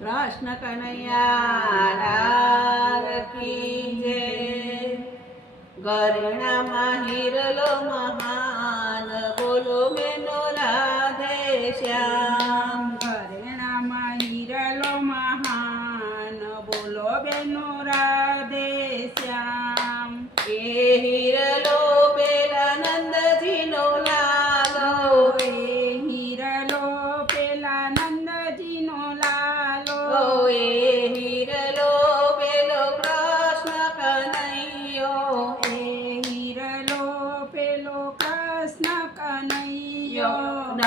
કૃષ્ણ કનૈયા કી જય. ગરણામાં હિરલો મહાન બોલો મેનો રાધે શ્યામ. ઘરેણામાં હિરલો મહાન બોલો બેનો રાધે શ્યામ. એ હિરલો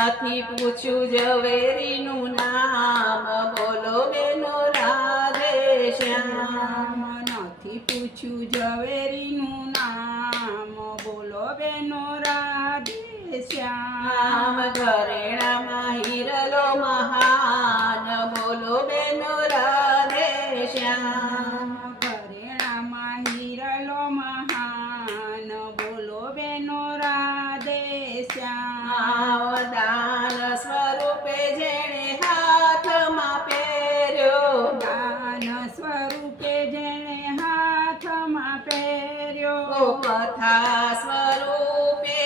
નથી પૂછ્યું ઝવેરીનું નામ. બોલો બેનો રાધે શ્યામ. નથી પૂછ્યું ઝવેરીનું નામ. બોલો બેનો રાધે શ્યામ. ઘરેણા ઘરેણામાં હિરલો દાન સ્વરૂપે જેણે હાથમાં પહેર્યો દાન સ્વરૂપે જેણે હાથમાં પહેર્યો કથા સ્વરૂપે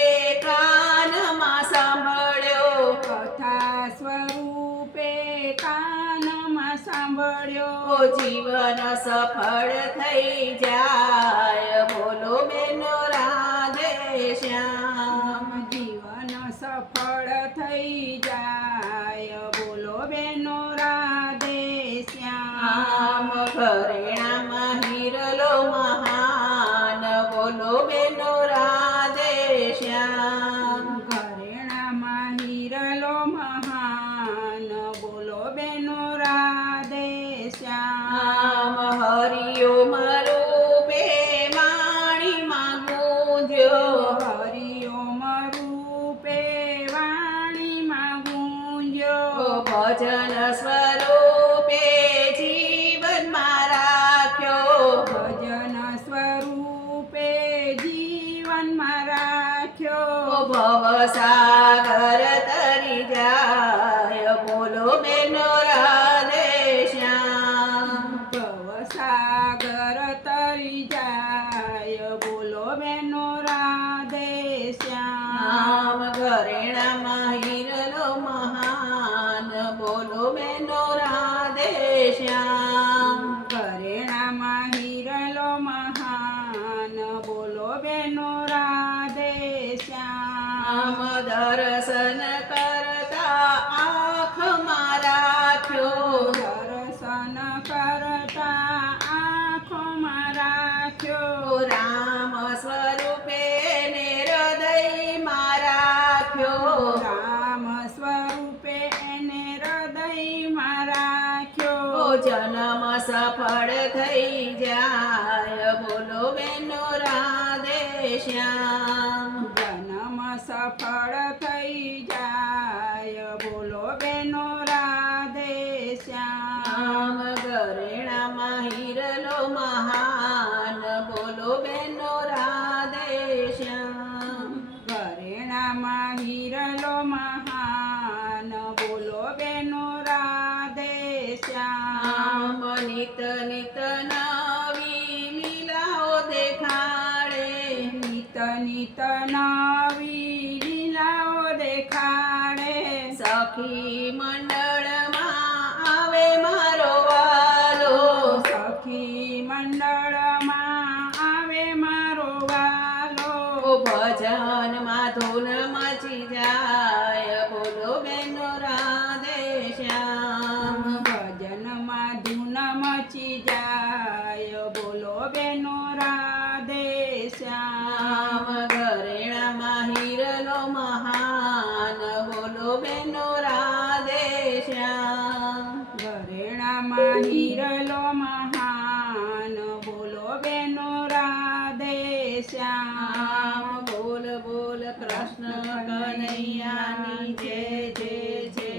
કાનમાં સાંભળ્યો. કથા સ્વરૂપે કાનમાં સાંભળ્યો. જીવન સફળ થઈ જાય. બોલો બેનો શ્યામ ઘરેણામાં હિરલો મહાન બોલો બેનો રાધે શ્યામ. ઘરેણામાં હિરલો મહાન બોલો બેનો રાધે શ્યામ. હરિયો રૂપે માણીમાં ગુંજ્યો વાણીમાં ગુંજ્યો ભજન સ્વરૂપે જીવનમાં રાખ્યો. ભવસાગર તરી જાય બોલો બેનો રાધે શ્યામ. ભવસાગર તરી જાય બોલો બેનો રાધે શ્યામ. ઘરેણામાં જન્મ સફળ થઈ જાય. બોલો બેનો રાધે શ્યામ. જન્મ સફળ થઈ જાય. બોલો બેનો રાધે શ્યામ. આમ ઘરેણામાં હિરલો નિત નિત નવી લીલાઓ દેખાડે. નિત નિત નવી લીલાઓ દેખાડે. સખી મંડળમાં આવે મારો વાલો. સખી મંડળમાં આવે મારો વાલો. ભજનમાં ધૂન મચી જાય મચી જાય. બોલો બેનો રાધે શ્યામ. ઘરેણામાં હિરલો મહાન. બોલો બેનો રાધે શ્યામ. ઘરેણામાં હિરલો મહાન. બોલો બેનો રાધે શ્યામ. બોલ બોલ, કૃષ્ણ કનૈયાની જય.